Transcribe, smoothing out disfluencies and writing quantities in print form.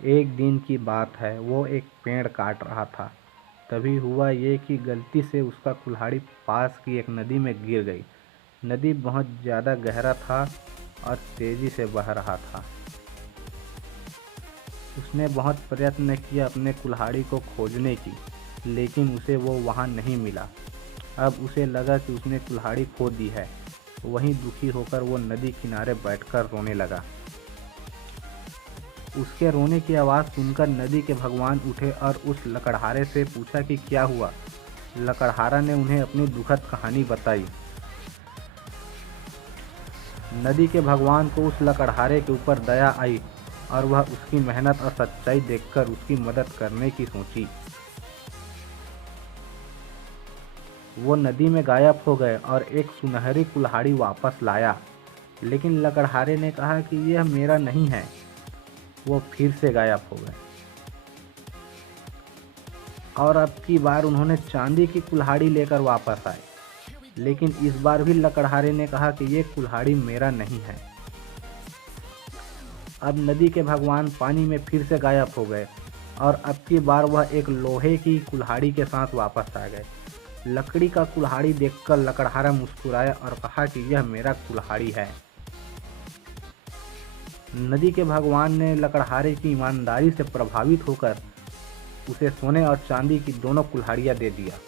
एक दिन की बात है, वो एक पेड़ काट रहा था। तभी हुआ ये कि गलती से उसका कुल्हाड़ी पास की एक नदी में गिर गई। नदी बहुत ज़्यादा गहरा था और तेज़ी से बह रहा था। उसने बहुत प्रयत्न किया अपने कुल्हाड़ी को खोजने की, लेकिन उसे वो वहाँ नहीं मिला। अब उसे लगा कि उसने कुल्हाड़ी खो दी है। वहीं दुखी होकर वो नदी किनारे बैठकर रोने लगा। उसके रोने की आवाज़ सुनकर नदी के भगवान उठे और उस लकड़हारे से पूछा कि क्या हुआ। लकड़हारा ने उन्हें अपनी दुखद कहानी बताई। नदी के भगवान को उस लकड़हारे के ऊपर दया आई और वह उसकी मेहनत और सच्चाई देखकर उसकी मदद करने की सोची। वो नदी में गायब हो गए और एक सुनहरी कुल्हाड़ी वापस लाया, लेकिन लकड़हारे ने कहा कि यह मेरा नहीं है। वो फिर से गायब हो गए और अब की बार उन्होंने चांदी की कुल्हाड़ी लेकर वापस आए, लेकिन इस बार भी लकड़हारे ने कहा कि ये कुल्हाड़ी मेरा नहीं है। अब नदी के भगवान पानी में फिर से गायब हो गए और अब की बार वह एक लोहे की कुल्हाड़ी के साथ वापस आ गए। लकड़ी का कुल्हाड़ी देखकर लकड़हारा मुस्कुराया और कहा कि यह मेरा कुल्हाड़ी है। नदी के भगवान ने लकड़हारे की ईमानदारी से प्रभावित होकर उसे सोने और चांदी की दोनों कुल्हाड़ियाँ दे दिया।